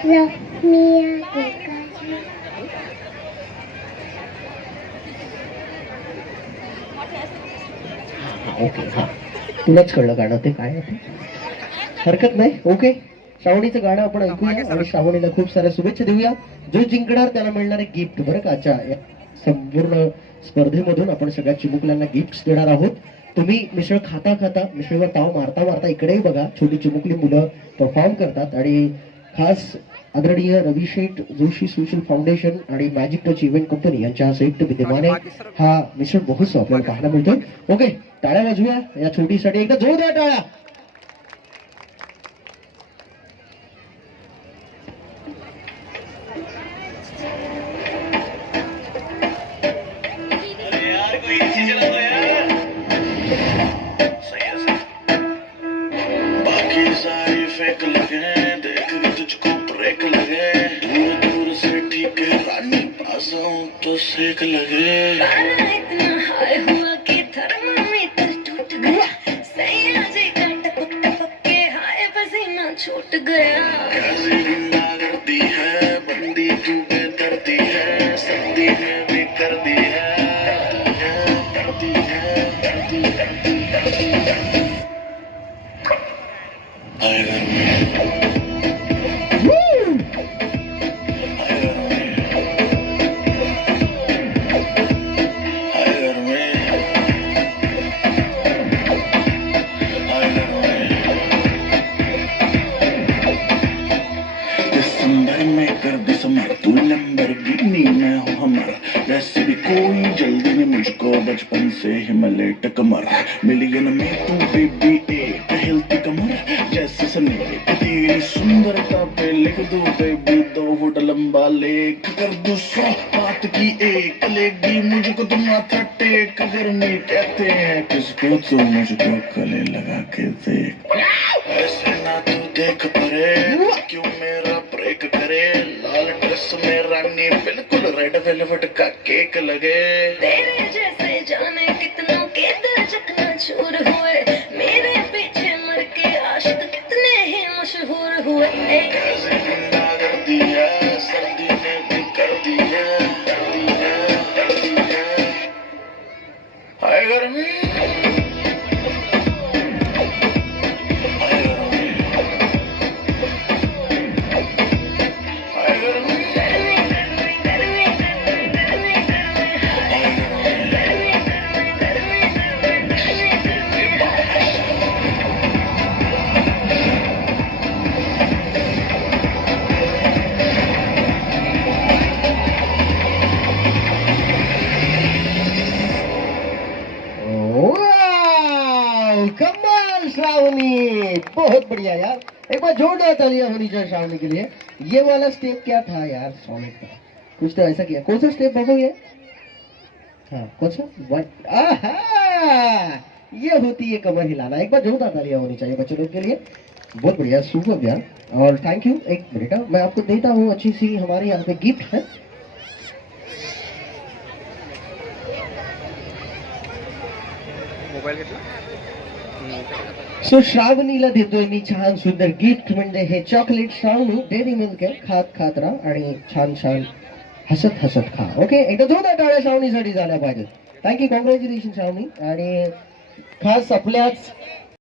Okay, हा तुलाच कळलं गाणं ते काय आहे ते, हरकत नाही. ओके, श्रावणीचं गाणं आपण ऐकूया आणि श्रावणीला खूप साऱ्या शुभेच्छा देऊया. जो जिंकणार त्याला मिळणारे गिफ्ट बरं का. आजच्या या संपूर्ण स्पर्धेमधून आपण सगळ्या चिमुकल्यांना गिफ्ट देणार आहोत. तुम्ही मिसळ खाता खाता, मिसळवर ताव मारता मारता इकडेही बघा, छोटी चिमुकली मुलं परफॉर्म करतात. आणि खास आदरणीय रविशेठ जोशी सोशल फाउंडेशन आणि मॅजिक टच इव्हेंट कंपनी यांच्या संयुक्त विद्यमाने हा मिसळ महोत्सव आपल्याला पाहायला मिळतोय. ओके, टाळ्या वाजूया या छोटीसाठी, एकदा जोरदार टाळ्या. बाकी सारी फेक लगे, देख के तुझको ब्रेक लगे, दूर दूर से ठीक है रानी, पास आऊं तो सेक लगे. इतना हाय हुआ कि थर्मामीटर टूट गया, सैया जी का टपक टपक के हाय पसीना छूट गया. कैसी गुंडा करती है बंदी तू बेदर्दी है, सर्दी में भी कर दी है, करती है, करती है, करती है. आए घर में तू लैम्बोर्गिनी मैं हूँ हमारा, वैसे भी कोई जल्दी नहीं मुझको, बचपन से ही मैं लेट कमर, मिलियन में तू बेबी एक हिलती कमर जैसे सनेक, तेरी सुंदरता पे लिख दूं बेबी 2 फुट लंबा लेख, कर दूं 100 बात की एक, लेगी मुझको तुम माथा टेक. गर्मी कहते हैं किसको, तू मुझको गले लगा के देख, ऐसे ना तू देख परे, क्यों मेरा ब्रेक करे, लाल ड्रेस में रानी बिल्कुल रेड वेलवेट का केक लगे. तेरे जैसे जाने कितनों के दिल चकनाचूर हुए, मेरे पीछे मर के आशिक कितने ही मशहूर हुए. कैसे गुंडा कर दिया, सर्दी में भी कर दिया, कर दिया, कर दिया. हाय गर्मी कमाल श्रावणी, बहुत बढ़िया यार. एक बार जोरदार तालियां होनी चाहिए श्रावणी के लिए. ये वाला स्टेप क्या था यार श्रावणी का, कुछ तो ऐसा किया. कौन सा स्टेप बाबू ये, हाँ कौन सा, व्हाट, आहा, ये होती है कमर हिलाना. एक बार जोरदार तालियां होनी चाहिए बच्चों लोग के लिए. बहुत बढ़िया, सुपर यार, और थैंक यू. एक मिनट मैं आपको देता हूँ अच्छी सी, हमारे यहाँ पे गिफ्ट है. मोबाईल घेतला. सो श्रावणीला देतोय मी छान सुंदर गिफ्ट, म्हणजे हे चॉकलेट. श्रावणी डेअरी मिल्क आहे, खात खात राहा आणि छान छान हसत हसत खा. ओके, एकदा जोरदार टाळ्या श्रावणीसाठी झाल्या पाहिजे. Thank you, congratulation Shravani. आणि खास आपल्याच